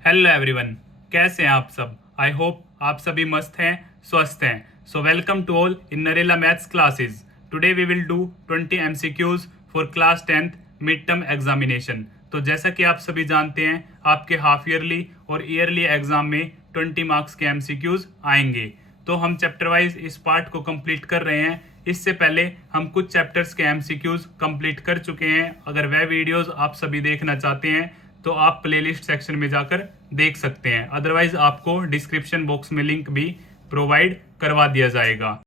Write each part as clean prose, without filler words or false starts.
Hello everyone, कैसे हैं आप सब। आई होप आप सभी मस्त हैं, स्वस्थ हैं। So welcome to all in Narela maths classes. Today we will do 20 MCQs for class 10th mid term examination. तो जैसा कि आप सभी जानते हैं, आपके हाफ ईयरली और ईयरली एग्जाम में 20 मार्क्स के एमसीक्यूज आएंगे। तो हम चैप्टर वाइज इस पार्ट को कंप्लीट कर रहे हैं। इससे पहले हम कुछ चैप्टर्स के एमसीक्यूज कंप्लीट कर चुके हैं। अगर वह वीडियोस आप सभी देखना चाहते हैं तो आप प्लेलिस्ट सेक्शन में जाकर देख सकते हैं। अदरवाइज आपको डिस्क्रिप्शन बॉक्स में लिंक भी प्रोवाइड करवा दिया जाएगा।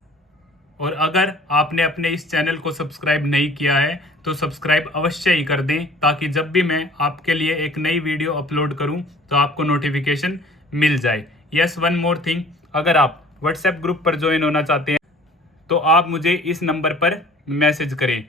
और अगर आपने अपने इस चैनल को सब्सक्राइब नहीं किया है तो सब्सक्राइब अवश्य ही कर दें, ताकि जब भी मैं आपके लिए एक नई वीडियो अपलोड करूं तो आपको नोटिफिकेशन मिल जाए। यस, वन मोर थिंग, अगर आप व्हाट्सएप ग्रुप पर ज्वाइन होना चाहते हैं तो आप मुझे इस नंबर पर मैसेज करें।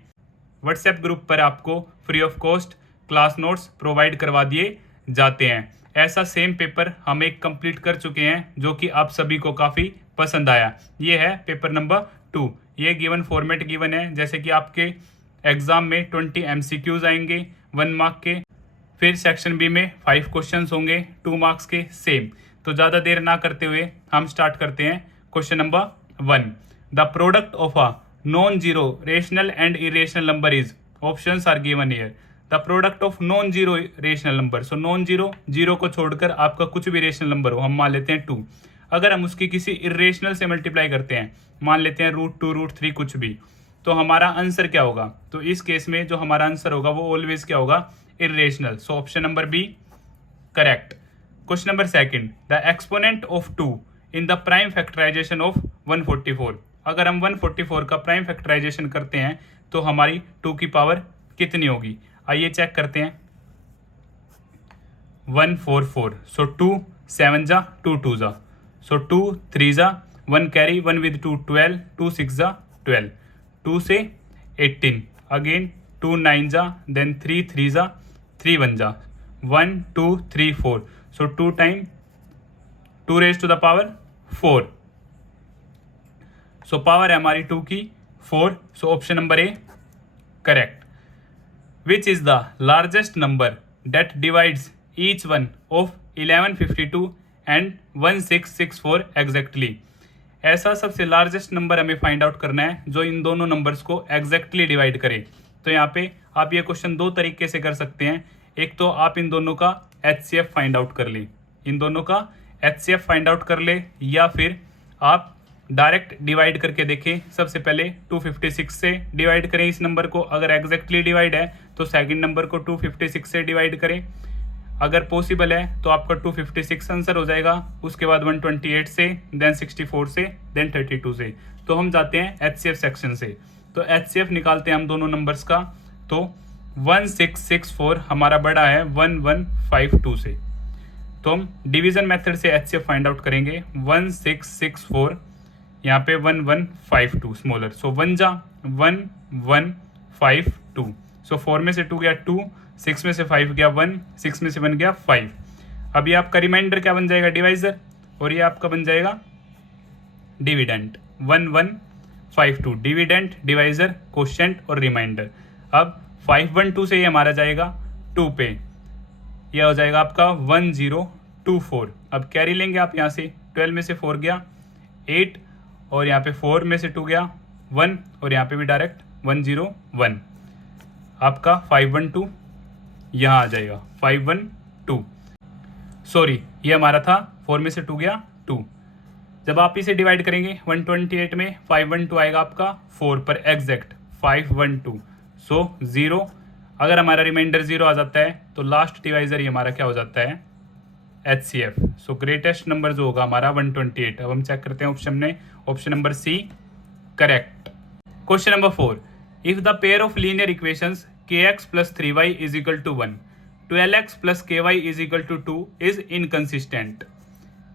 व्हाट्सएप ग्रुप पर आपको free of cost class notes provide करवा दिए जाते हैं। ऐसा सेम पेपर हम एक कंप्लीट कर चुके हैं जो कि आप सभी को काफ़ी पसंद आया। ये है पेपर नंबर 2। ये गिवन फॉर्मेट गिवन है, जैसे कि आपके एग्जाम में 20 एमसीक्यूज आएंगे 1 मार्क के। फिर सेक्शन बी में 5 क्वेश्चंस होंगे 2 मार्क्स के सेम। तो ज़्यादा देर ना करते हुए हम स्टार्ट करते हैं। Question number 1, the product of a non zero rational and irrational number is, options are given here. The product of non zero rational number, so non zero, zero को छोड़कर आपका कुछ भी रेशनल नंबर हो, हम मान लेते हैं 2। अगर हम उसकी किसी इरेशनल से मल्टीप्लाई करते हैं, मान लेते हैं √2 √3 कुछ भी, तो हमारा आंसर क्या होगा। तो इस केस में जो हमारा आंसर होगा वो ऑलवेज क्या होगा, irrational. So option number B correct. Question number 2, the exponent of 2 in the prime factorization of 144। अगर हम 144 का प्राइम फैक्टराइजेशन करते हैं तो हमारी 2 की पावर कितनी होगी। आइए चेक करते हैं। 144, सो 2 7 जा 2 2 जा, सो 2 3 जा 1 कैरी 1 विद 2 12, 2 6 जा 12, 2 से 18, अगेन 2 9 जा, देन 3 3 जा 3 1 जा 1 2 3 4, so 2 time 2 raise to the power 4। So power है हमारी 2 की 4। So option number A correct. Which is the largest number that divides each one of 1152 and 1664 exactly? ऐसा सबसे लार्जेस्ट नंबर हमें फाइंड आउट करना है जो इन दोनों नंबर्स को एग्जैक्टली डिवाइड करे। तो यहाँ पे आप ये क्वेश्चन 2 तरीके से कर सकते हैं। एक तो आप इन दोनों का HCF फाइंड आउट कर ले, इन दोनों का HCF फाइंड आउट कर ले, या फिर आप डायरेक्ट डिवाइड करके देखें। सबसे पहले 256 से डिवाइड करें इस नंबर को, अगर एग्जैक्टली डिवाइड है तो सेकंड नंबर को 256 से डिवाइड करें। अगर पॉसिबल है तो आपका 256 आंसर हो जाएगा, उसके बाद 128 से, देन 64 से, देन 32 से। तो हम जाते हैं HCF सेक्शन से। तो HCF निकालते हैं हम दोनों नंबर्स का। तो 1664 हमारा बड़ा है 1152 से, तो हम डिवीजन मेथड से HCF फाइंड आउट करेंगे। 1664 यहाँ पे 1152 स्मॉलर, सो 1 जा 1152, सो 4 में से 2 गया 2, 6 में से 5 गया 1, 6 में से 1 गया 5। अब ये आपका रिमाइंडर क्या बन जाएगा, डिवाइजर, और ये आपका बन जाएगा डिविडेंट। 1152 डिविडेंट, डिवाइजर, कोशेंट और रिमाइंडर। अब 512 से ये हमारा जाएगा 2 पे, यह हो जाएगा आपका 1024। अब कैरी लेंगे आप यहाँ से, 12 में से 4 गया 8, और यहाँ पे 4 में से 2 गया 1, और यहाँ पे भी डायरेक्ट 101। आपका 512 यहाँ आ जाएगा 512। सॉरी, ये हमारा था 4 में से 2 गया 2। जब आप इसे डिवाइड करेंगे 128 में 512 आएगा आपका 4 पर एग्जैक्ट 512, सो 0। अगर हमारा रिमाइंडर 0 आ जाता है तो लास्ट डिवाइजर ही हमारा क्या हो जाता है, HCF। सो ग्रेटेस्ट नंबर जो होगा हमारा 128। अब हम चेक करते हैं ऑप्शन में, option number C correct. Question number 4, if the pair of linear equations kx plus 3y is equal to 1, 12x plus ky is equal to 2 is inconsistent,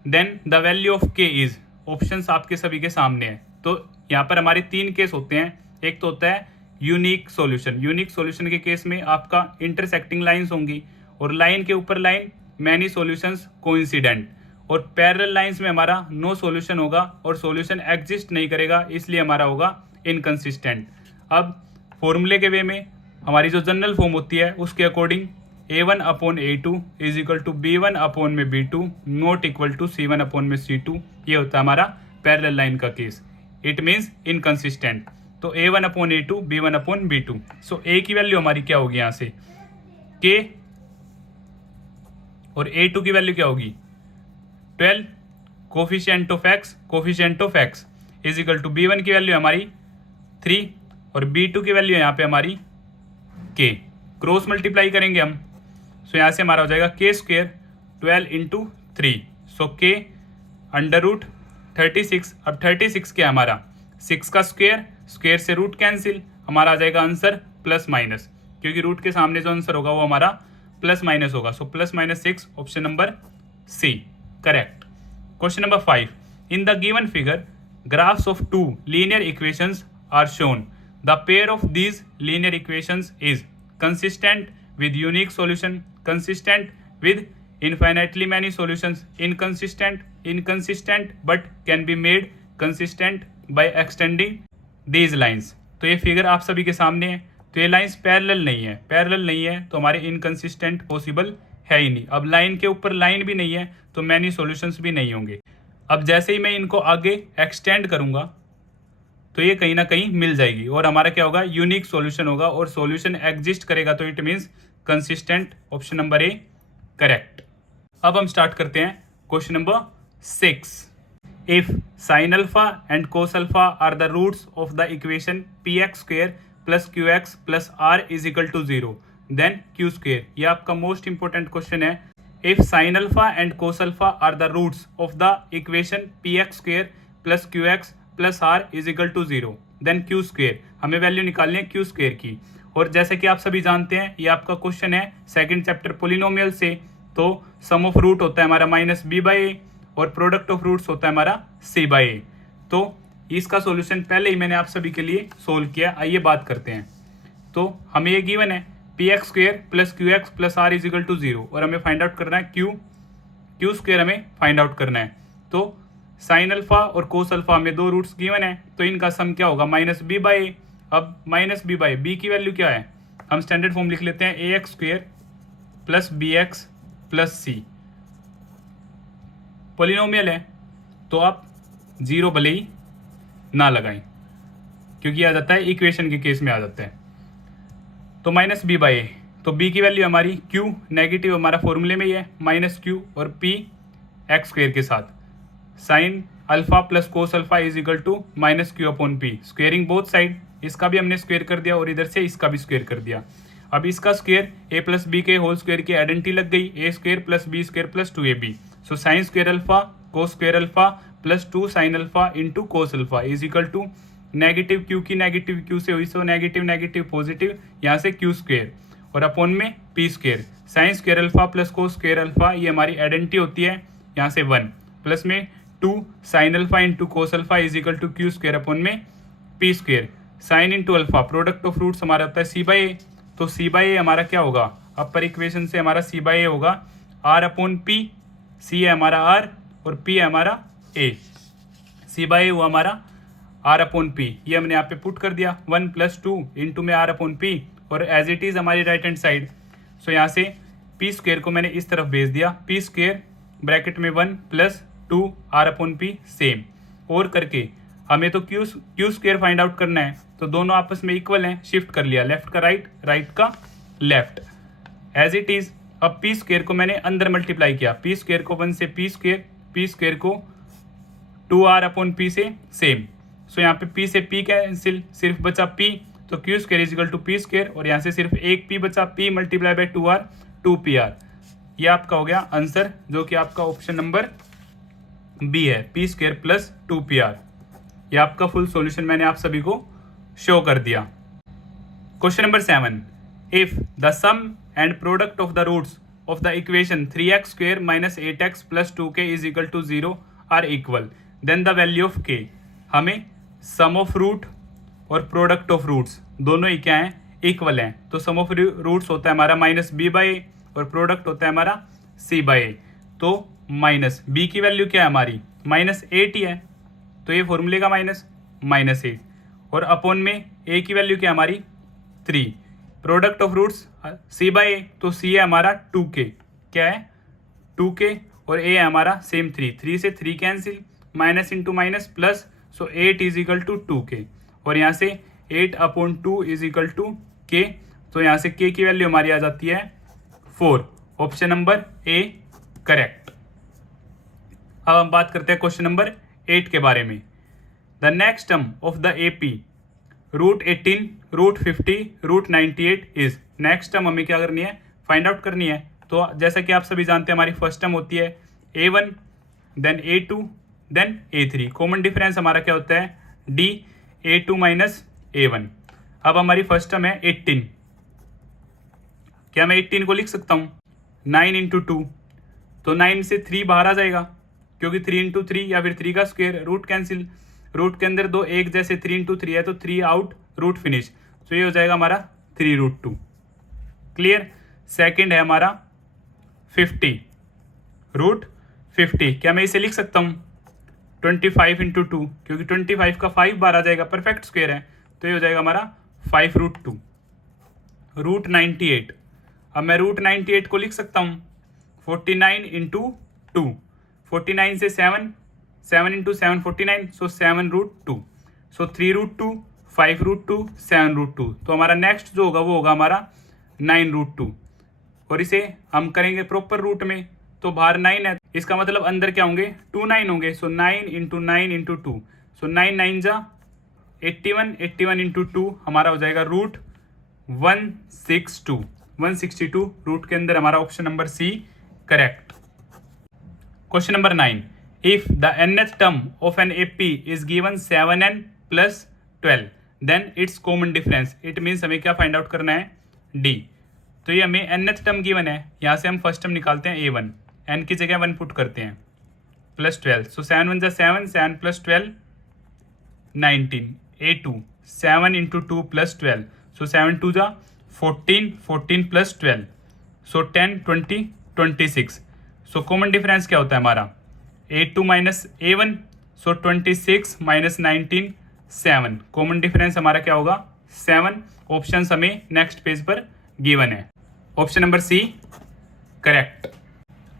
then the value of k is, options आपके सभी के सामने है। तो यहाँ पर हमारे 3 case होते हैं। एक तो होता है यूनिक सॉल्यूशन। यूनिक सॉल्यूशन के केस में आपका इंटरसेक्टिंग लाइंस होंगी, और लाइन के ऊपर लाइन मैनी सॉल्यूशंस कोइंसिडेंट, और पैरेलल लाइंस में हमारा नो सॉल्यूशन होगा और सॉल्यूशन एग्जिस्ट नहीं करेगा, इसलिए हमारा होगा इनकंसिस्टेंट। अब फॉर्मूले के वे में हमारी जो जनरल फॉर्म होती है उसके according A1 upon A2 is equal to B1 upon में B2 not equal to C1 upon में C2। ये होता है हमारा पैरेलल लाइन का केस। It means inconsistent. तो A1 upon A2 B1 upon B2। So A की वैल्यू हमारी क्या होगी यहाँ से K और A2 की वैल्यू क्या होगी 12 coefficient of x is equal to B1 की वैल्यू हमारी 3 और B2 की वैल्यू यहाँ पे हमारी K। क्रॉस मल्टीप्लाई करेंगे हम। सो यहाँ से हमारा हो जाएगा K स्क्वेयर 12 इंटू 3। सो K अंडर रूट 36। अब 36 क्या है हमारा 6 का स्क्वेयर, स्क्वेयर से रूट कैंसिल, हमारा आ जाएगा आंसर प्लस माइनस, क्योंकि रूट के सामने जो आंसर होगा वो हमारा प्लस माइनस होगा। So plus minus 6 option number C correct. Question number 5 in the given figure graphs of two linear equations are shown. The pair of these linear equations is consistent with unique solution, consistent with infinitely many solutions, inconsistent but can be made consistent by extending these lines. तो ये figure आप सभी के सामने है। तो ये lines parallel नहीं है तो हमारे इनकंसिस्टेंट पॉसिबल है ही नहीं। अब लाइन के ऊपर लाइन भी नहीं है तो मैनी सॉल्यूशंस भी नहीं होंगे। अब जैसे ही मैं इनको आगे एक्सटेंड करूंगा तो ये कहीं ना कहीं मिल जाएगी और हमारा क्या होगा यूनिक सॉल्यूशन होगा और सॉल्यूशन एग्जिस्ट करेगा तो it means consistent. Option number A correct. अब हम स्टार्ट करते हैं question number 6। If sine alpha and cos alpha are the roots of the equation px square plus qx plus r is equal to 0 then q square. ये आपका most important question है। If sin alpha and cos alpha are the roots of the equation px square plus qx plus r is equal to 0, then q square। हमें value निकालनी है q square की। और जैसे कि आप सभी जानते हैं ये आपका क्वेश्चन है सेकंड चैप्टर पोलिनोमियल से। तो सम ऑफ रूट होता है हमारा माइनस बी बाई ए और प्रोडक्ट ऑफ रूट्स होता है हमारा सी बाई ए। तो इसका सॉल्यूशन पहले ही मैंने आप सभी के लिए सोल्व किया। आइए बात करते हैं। तो हमें ये गिवन है px square plus qx plus r is equal to 0 और हमें फाइंड आउट करना है q स्क्वेयर हमें फाइंड आउट करना है। तो साइन अल्फा और कोस अल्फा में दो रूट्स गिवन है तो इनका सम क्या होगा माइनस बी बाई ए। अब माइनस बी बाई बी की वैल्यू क्या है हम स्टैंडर्ड फॉर्म लिख लेते हैं a x square plus b x plus c. Polynomial है तो आप 0 भले ही ना लगाएं क्योंकि आ जाता है इक्वेशन के केस में आ जाता है। तो माइनस बी बाई ए तो बी की वैल्यू हमारी क्यू नेगेटिव हमारा फॉर्मूले में ही है माइनस क्यू और पी एक्स स्क्वेयर के साथ sine alpha plus cos alpha is equal to minus Q upon P squaring both side. इसका भी हमने स्क्वेयर कर दिया और इधर से इसका भी स्क्वेयर कर दिया। अब इसका स्क्वेयर ए प्लस बी के होल स्क्वेयर की आइडेंटिटी लग गई a square plus b square plus 2ab। So sine square alpha cos square alpha plus 2 sine alpha into cos alpha is equal to negative q की negative q से हुई so negative negative positive यहाँ से q square और upon में p square sine square alpha plus cos square alpha ये हमारी identity होती है यहाँ से 1 प्लस में 2 sine alpha into cos alpha is equal to q square upon में p square sine into alpha product of roots हमारा होता है सी बाई ए। तो सी बाई ए हमारा क्या होगा अपर इक्वेशन से हमारा सी बाई ए होगा आर अपॉन पी। सी है हमारा आर और पी है हमारा ए। सी बाई ए हुआ हमारा आर अपॉन पी ये हमने यहाँ पे पुट कर दिया 1 प्लस 2 इंटू में आर अपॉन पी और एज इट इज हमारी राइट हैंड साइड। सो यहाँ से पी स्क्वेयर को मैंने इस तरफ भेज दिया पी स्क्वेयर ब्रैकेट में 1 plus 2 R upon P same और करके हमें तो क्यू स्क्वेयर फाइंड आउट करना है तो दोनों आपस में इक्वल हैं शिफ्ट कर लिया लेफ्ट का राइट राइट का लेफ्ट एज इट इज। अब पी स्क्वेयर को मैंने अंदर मल्टीप्लाई किया पी स्क्वेयर को 1 से पी स्क्वेयर को 2 आर अपॉन पी से सेम। सो यहाँ पे p से p कैंसिल सिर्फ बचा p तो Q square is equal to P square और यहाँ से सिर्फ एक p बचा p multiply by 2r 2pr। ये आपका हो गया आंसर जो कि आपका ऑप्शन नंबर बी है p स्क्वेयर प्लस 2pr। ये आपका फुल सॉल्यूशन मैंने आप सभी को शो कर दिया। Question number 7 if the sum and product of the roots of the equation 3x square minus 8x plus 2k is equal to 0 are equal then the value of k। हमें sum of root और product of roots दोनों ही क्या हैं equal हैं। तो सम of roots होता है हमारा माइनस बी बाई ए और प्रोडक्ट होता है हमारा सी बाई ए। तो माइनस बी की वैल्यू क्या है हमारी माइनस 8 ही है तो ये फॉर्मूले का माइनस 8 और अपॉन में ए की वैल्यू क्या है हमारी 3 product of roots c by a, तो c है हमारा 2k, क्या है 2k, और a है हमारा सेम 3 से 3 cancel, minus into minus plus, so 8 is equal to 2k, और यहाँ से 8/2 इज इक्वल टू k, तो यहाँ से k की वैल्यू हमारी आ जाती है 4, ऑप्शन नंबर ए करेक्ट। अब हम बात करते हैं क्वेश्चन नंबर 8 के बारे में। The next term of the AP √18, √50, √98 is, next term हमें क्या करनी है, फाइंड आउट करनी है। तो जैसा कि आप सभी जानते हैं हमारी फर्स्ट टर्म होती है A1, then A2, then A3। Common difference हमारा क्या होता है D, A2 माइनस A1। अब हमारी फर्स्ट टर्म है 18, क्या मैं 18 को लिख सकता हूँ 9 इंटू 2, तो 9 से 3 बाहर आ जाएगा, क्योंकि 3 इंटू 3 या फिर 3 का स्क्वायर, रूट कैंसिल, रूट के अंदर दो एक जैसे 3 इंटू 3 है तो 3 आउट, रूट फिनिश, तो ये हो जाएगा हमारा 3√2, क्लियर। सेकंड है हमारा 50, √50, क्या मैं इसे लिख सकता हूँ 25 इंटू 2, क्योंकि 25 का 5 बार आ जाएगा, परफेक्ट स्क्वायर है, तो ये हो जाएगा हमारा 5√2, √98। अब मैं √98 को लिख सकता हूँ 49 इंटू 2, 49 से 7 इंटू 7 49, सो 7√2, सो 3√2, 5√2, 7√2, तो हमारा नेक्स्ट जो होगा वो होगा हमारा 9√2, और इसे हम करेंगे प्रॉपर रूट में, तो बाहर 9 है, इसका मतलब अंदर क्या होंगे 2 9 होंगे, सो 9 इंटू 9 इंटू 2, सो 9 9 जा 81, 81 इंटू 2 हमारा हो जाएगा √162, 162, रूट के अंदर हमारा option number C correct. Question number 9, if the nth term of an AP is given 7n plus 12, then its common difference, it means हमें क्या फाइंड आउट करना है D। तो ये हमें nth टर्म गिवन है, यहाँ से हम फर्स्ट टर्म निकालते हैं A1, n की जगह 1 पुट करते हैं, प्लस 12, सो 7 1 जा 7, 7 प्लस 12 19, A2 7 इंटू 2 प्लस 12, सो 7 2 जा 14, 14 plus 12, so 10 20 26, so common difference क्या होता है हमारा A2 minus A1, so 26 minus 19 7, common difference हमारा क्या होगा 7, ऑप्शन हमें नेक्स्ट पेज पर गिवन है, option number C correct.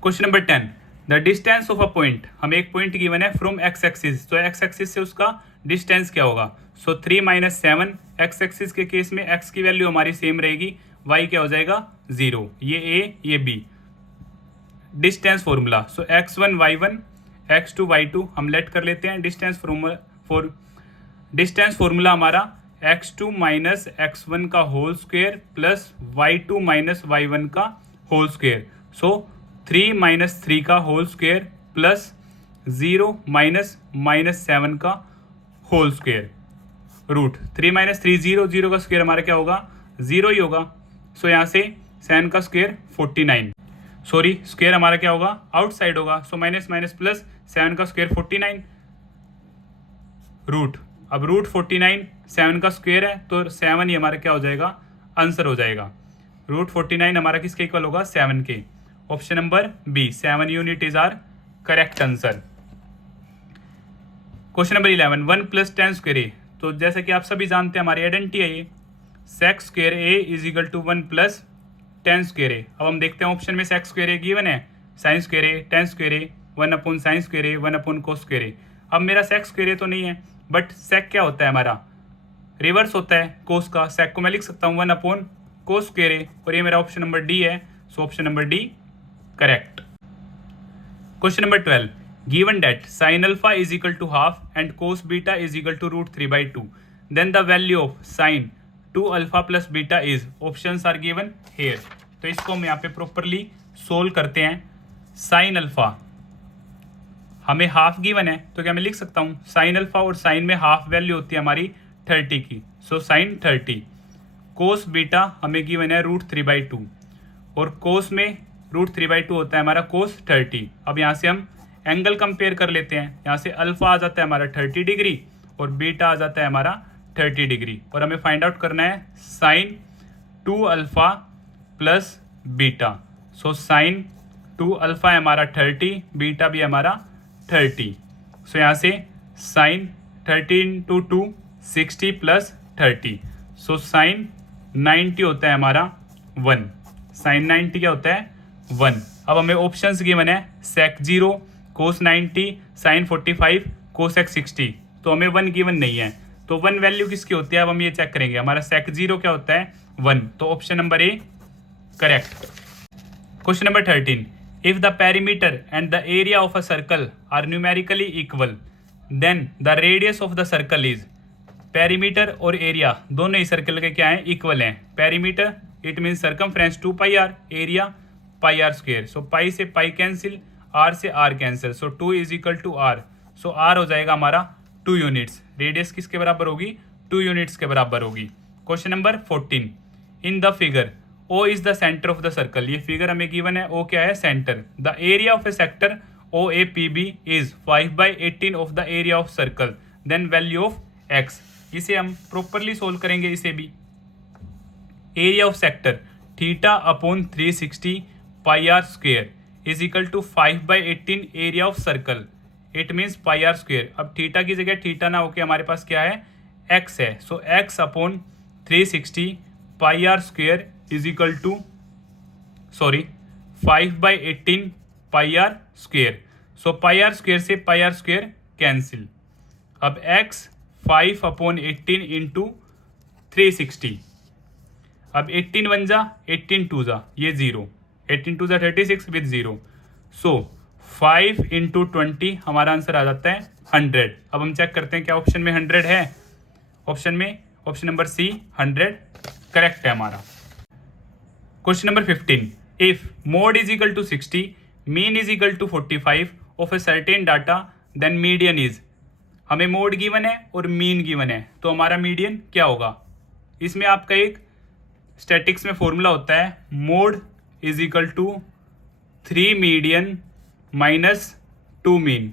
Question number 10, the distance of a point, हमें एक पॉइंट गिवन है फ्रॉम एक्स एक्सिस, तो एक्स एक्सिस से उसका डिस्टेंस क्या होगा, सो 3 माइनस 7, एक्स एक्सिस के केस में एक्स की वैल्यू हमारी सेम रहेगी, वाई क्या हो जाएगा 0, ये ए ये बी, डिस्टेंस फॉर्मूला, सो x1 y1 x2 y2 हम लेट कर लेते हैं, डिस्टेंस फॉर्मूला हमारा x2 माइनस x1 का whole square plus y2 minus y1 का होल स्क्वायर, सो 3 माइनस 3 का होल स्क्वायर प्लस 0 माइनस 7 का होल स्क्वायर, रूट 3 माइनस 3 0, 0 का स्क्वायर हमारा क्या होगा 0 ही होगा, सो यहाँ से 7 का स्क्वायर 49, सॉरी स्क्वायर हमारा क्या होगा आउटसाइड होगा, सो माइनस माइनस प्लस 7 का स्क्वायर 49, रूट, अब √49 7 का स्क्वायर है तो 7 ही हमारा क्या हो जाएगा आंसर हो जाएगा, √49 हमारा किसके इक्वल होगा 7 के, option number b 7 unit is are correct answer. Question number 11, 1 plus 10 square a, तो जैसे कि आप सभी जानते हैं हमारी आइडेंटिटी है ये sec square a is equal to 1 plus 10 square a. अब हम देखते हैं ऑप्शन में सेक्स स्क्वायर ए गिवन है, sine square a 10 square a 1 sine square a 1 cos square a. अब मेरा सेक्स स्क्वायर ए तो नहीं है, बट सेक क्या होता है हमारा रिवर्स होता है कोस का, सेक को मैं लिख सकता हूँ 1 कोस स्क्वायर ए, और ये मेरा ऑप्शन नंबर डी है, सो option number d correct. Question number 12, given that sin alpha is equal to half and cos beta is equal to √3/2, then the value of sin 2 alpha plus beta is, options are given here। तो इसको हम यहाँ पे properly solve करते हैं। Sine alpha हमें half given है, तो क्या मैं लिख सकता हूँ साइन अल्फा और साइन में हाफ वैल्यू होती है हमारी 30 की, सो साइन 30। कोस बीटा हमें गिवन है √3/2 और कोस में √3/2 होता है हमारा कोस 30। अब यहाँ से हम एंगल कंपेयर कर लेते हैं, यहाँ से अल्फा आ जाता है हमारा 30 डिग्री और बीटा आ जाता है हमारा 30 डिग्री, और हमें फाइंड आउट करना है sine 2 alpha plus beta, so sine 2 alpha है हमारा 30, बीटा भी हमारा 30, सो यहाँ से साइन 30 × 2 60 प्लस 30, सो साइन 90 होता है हमारा 1, साइन 90 क्या होता है 1। अब हमें ऑप्शंस गिवन है सेक 0, कोस 90, साइन 45, कोसेक 60, तो हमें 1 गिवन नहीं है, तो 1 वैल्यू किसकी होती है अब हम ये चेक करेंगे। हमारा सेक 0 क्या होता है 1, तो option number A correct. Question number 13, if the perimeter and the area of a circle are numerically equal then the radius of the circle is. Perimeter और एरिया दोनों ही सर्कल के क्या हैं इक्वल हैं। Perimeter it mean circumference 2 pi r, area pi r square, so pi से pi cancel, r से r cancel, so 2 is equal to r, so r हो जाएगा हमारा 2 यूनिट्स। रेडियस किसके बराबर होगी 2 यूनिट्स के बराबर होगी। Question number 14, in the figure O is the centre of the circle, ये फिगर हमें गिवन है O क्या है centre. The area of a sector OAPB is 5/18 of the area of circle, then value of x। इसे हम properly solve करेंगे। इसे भी area of sector theta upon 360 pi r square is equal to 5/18 area of circle, it means pi r square. अब theta की जगह theta ना होके हमारे पास क्या है x है, so x upon 360 pi r square is equal to 5/18 pi r square, so pi r square से पाई आर स्क्वेयर कैंसिल। अब x 5/18 इंटू 360, अब 18 1 जा 18 2 जा ये 0, 18 2 जा 36 विद 0, सो 5 इंटू 20 हमारा आंसर आ जाता है 100। अब हम चेक करते हैं क्या ऑप्शन में 100 है। ऑप्शन में ऑप्शन नंबर सी 100 करेक्ट है हमारा। Question number 15, if mode is equal to 60, mean is equal to 45 of a certain data, then median is. हमें मोड गिवन है और मीन गिवन है, तो हमारा मीडियन क्या होगा। इसमें आपका एक स्टैटिक्स में फॉर्मूला होता है mode is equal to 3 median minus 2 mean.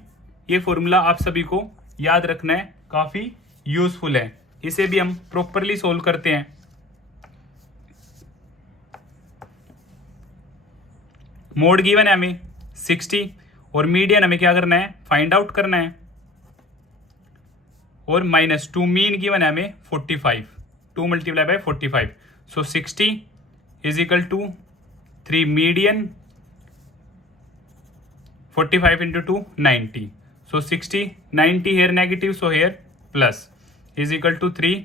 ये फॉर्मूला आप सभी को याद रखना है, काफ़ी यूजफुल है। इसे भी हम प्रॉपरली सोल्व करते हैं। मोड गिवन है हमें 60 और मीडियन हमें क्या करना है फाइंड आउट करना है, और माइनस 2 मीन गिवन है हमें 45, 2 multiply by 45, so 60 is equal to 3 median 45 into 2 90, so 60 90 here negative, so here plus is equal to 3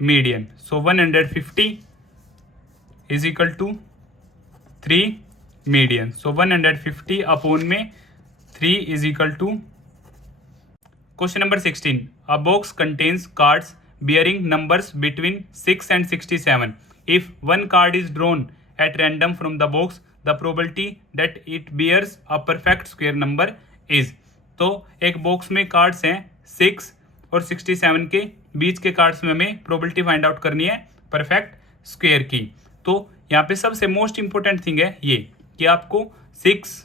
median, so 150 is equal to 3 median, so 150 upon में 3 is equal to. Question number 16, a box contains cards bearing numbers between 6 and 67. If one card is drawn at random from the box, the probability that it bears a perfect square number is। तो एक box में cards हैं 6 और 67 के बीच के cards में हमें probability find out करनी है परफेक्ट स्क्वायर की। तो यहाँ पे सबसे मोस्ट इंपॉर्टेंट थिंग है ये कि आपको 6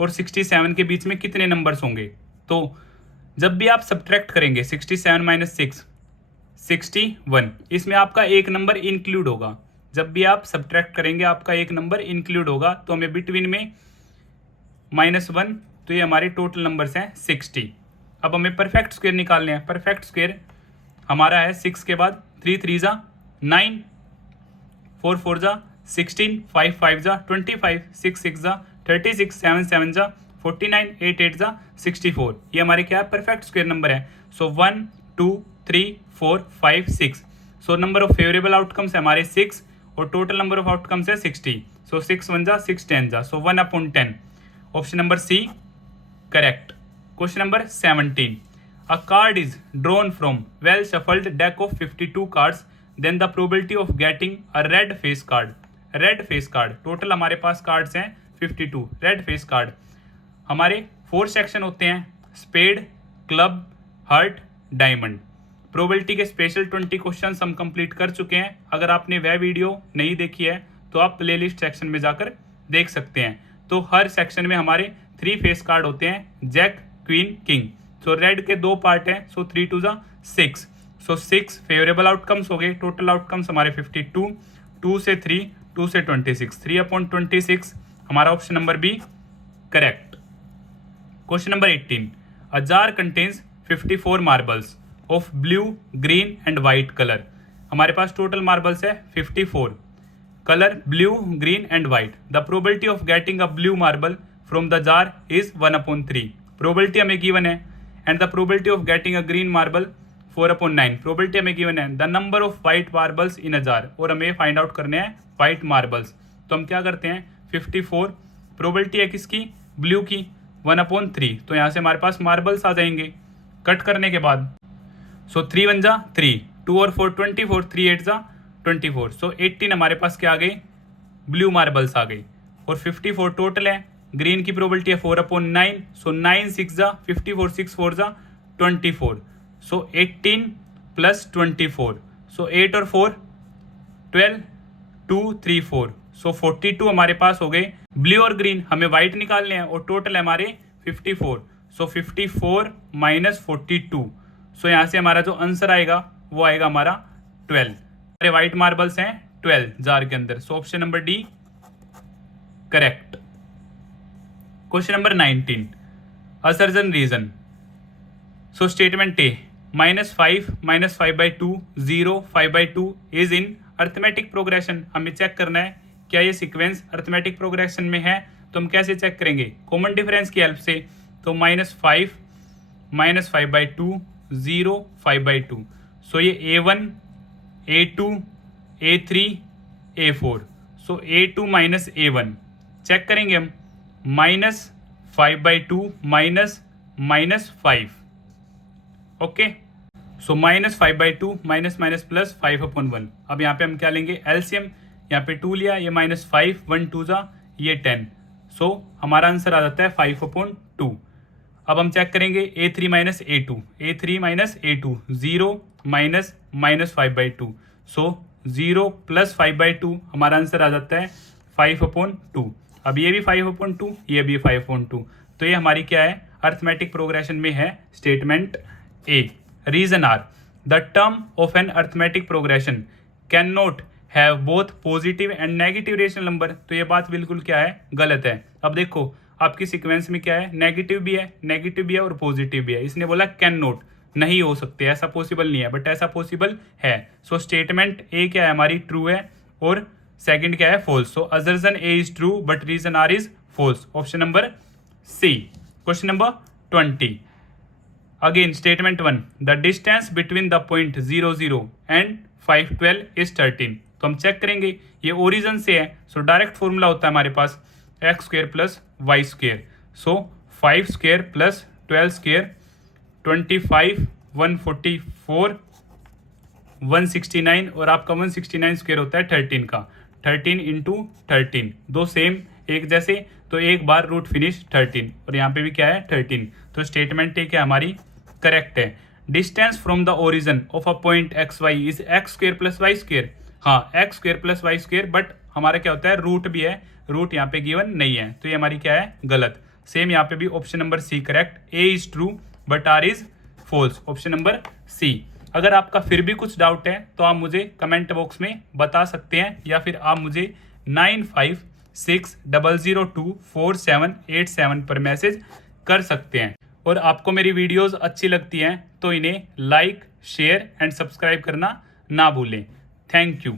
और 67 के बीच में कितने नंबर्स होंगे। तो जब भी आप सब्ट्रैक्ट करेंगे 67 माइनस 6 61, इसमें आपका एक नंबर इंक्लूड होगा। जब भी आप सब्ट्रैक्ट करेंगे आपका एक नंबर इंक्लूड होगा, तो हमें बिटवीन में -1, तो ये हमारे टोटल नंबर्स हैं 60। अब हमें परफेक्ट स्क्वायर निकालने हैं। परफेक्ट स्क्वायर हमारा है 6 के बाद 3 3 जा 9, 4 4 जा 16, 5 5 जा 25, 6 6 जा 36, 7 7 जा 49, 8 8 जा 64। ये हमारे क्या है परफेक्ट स्क्वायर नंबर है। सो 1 2 3 4 5 6, so number of favourable outcomes है हमारे 6 और टोटल नंबर ऑफ आउटकम्स है 60। सो 6 1 जा 6 10 जा, so 1/10। Option number C correct. Question number 17, a card is drawn from well shuffled deck of 52 cards, then the probability of getting a red face card. Red face card, total हमारे पास cards हैं 52। Red face card हमारे 4 section होते हैं, spade, club, heart, diamond. Probability के special 20 question हम complete कर चुके हैं। अगर आपने वह वीडियो नहीं देखी है तो आप प्लेलिस्ट सेक्शन में जाकर देख सकते हैं। तो हर सेक्शन में हमारे 3 फेस कार्ड होते हैं, जैक, क्वीन, किंग। सो रेड के 2 पार्ट हैं, सो 3 2 जा 6, सो 6 फेवरेबल आउटकम्स हो गए। टोटल आउटकम्स हमारे 52, 2 से 3, 2 से 26, 3/26 हमारा option number B correct. Question number 18, a jar contains 54 marbles of blue, green and white colour. हमारे पास टोटल मार्बल्स है 54, colour blue, green and white. The probability of getting a blue marble from the jar is 1/3। Probability हमें given है। And the probability of getting a green marble 4/9। Probability हमें given है। The number of white marbles in a jar, और हमें find out करने हैं white marbles. तो हम क्या करते हैं, 54 प्रोबेबिलिटी है किसकी, ब्लू की, 1/3। तो यहाँ से हमारे पास मार्बल्स आ जाएंगे कट करने के बाद। सो 3 1 जा 3, 2 और 4 24, 3 8 जा 24। सो 18 हमारे पास क्या आ गई, ब्लू मार्बल्स आ गई। और 54 टोटल है। ग्रीन की प्रोबेबिलिटी है 4/9। सो 9 6 जा 54, 6 4 जा 24। सो 18 प्लस 24। सो 8 और 4 12, 2 3 4। सो 42 हमारे पास हो गए। ब्लू और ग्रीन हमें व्हाइट निकालने हैं और टोटल है हमारे 54। सो 54 माइनस 42। सो यहाँ से हमारा जो आंसर आएगा वो आएगा हमारा 12। हमारे व्हाइट मार्बल्स हैं 12 जार के अंदर। So option number d correct. Question number 19, assertion reason. So statement a, -5 -5/2 0 5/2 is in arithmetic progression. हमें चेक करना है क्या ये सीक्वेंस अर्थमेटिक प्रोग्रेशन में है। तो हम कैसे चेक करेंगे, कॉमन डिफरेंस की हेल्प से। तो -5 -5/2 0 5/2। सो ये A1 A2 A3 A4। सो A2 माइनस A1 चेक करेंगे हम, -5/2 -5। ओके, सो -5/2 माइनस प्लस 5/1। अब यहाँ पे हम क्या लेंगे, एलसीएम। यहाँ पे 2 लिया, ये -5 1 2 जा ये 10। सो हमारा आंसर आ जाता है 5/2। अब हम चेक करेंगे A3 minus A2, A3 minus A2 0 -5/2। सो 0 प्लस 5/2 हमारा आंसर आ जाता है 5/2। अब ये भी 5/2, ये भी 5/2। तो ये हमारी क्या है, अर्थमेटिक प्रोग्रेशन में है statement A. Reason R, the term of an arithmetic progression cannot have both positive and negative rational number. तो ये बात बिल्कुल क्या है, गलत है। अब देखो आपकी सीक्वेंस में क्या है, नेगेटिव भी है और पॉजिटिव भी है। इसने बोला कैन नॉट, नहीं हो सकते, ऐसा पॉसिबल नहीं है, बट ऐसा पॉसिबल है। सो स्टेटमेंट ए क्या है हमारी, ट्रू है, और सेकंड क्या है, false. So assertion a is true but reason r is false. Option number c. Question number 20, again statement 1, the distance between the point 0 0 and 5 12 is 13। तो हम चेक करेंगे, ये ओरिजिन से है। सो डायरेक्ट फॉर्मूला होता है हमारे पास x² प्लस y²। सो 5² plus 12², 25 144 169, और आपका 169² होता है 13 का। 13 इंटू 13, दो सेम एक जैसे, तो एक बार रूट फिनिश 13, और यहाँ पे भी क्या है 13। तो स्टेटमेंट ए क्या हमारी करेक्ट है। Distance from the origin of a point XY is x² plus y²। हाँ, x² प्लस y², बट हमारा क्या होता है, रूट भी है, रूट यहाँ पे गिवन नहीं है, तो ये हमारी क्या है, गलत। सेम यहाँ पे भी option number C correct. A is true but R is false. Option number C. अगर आपका फिर भी कुछ डाउट है तो आप मुझे कमेंट बॉक्स में बता सकते हैं, या फिर आप मुझे 9560024787 पर मैसेज कर सकते हैं। और आपको मेरी वीडियोस अच्छी लगती हैं तो इन्हें लाइक शेयर एंड सब्सक्राइब करना ना भूलें। Thank you.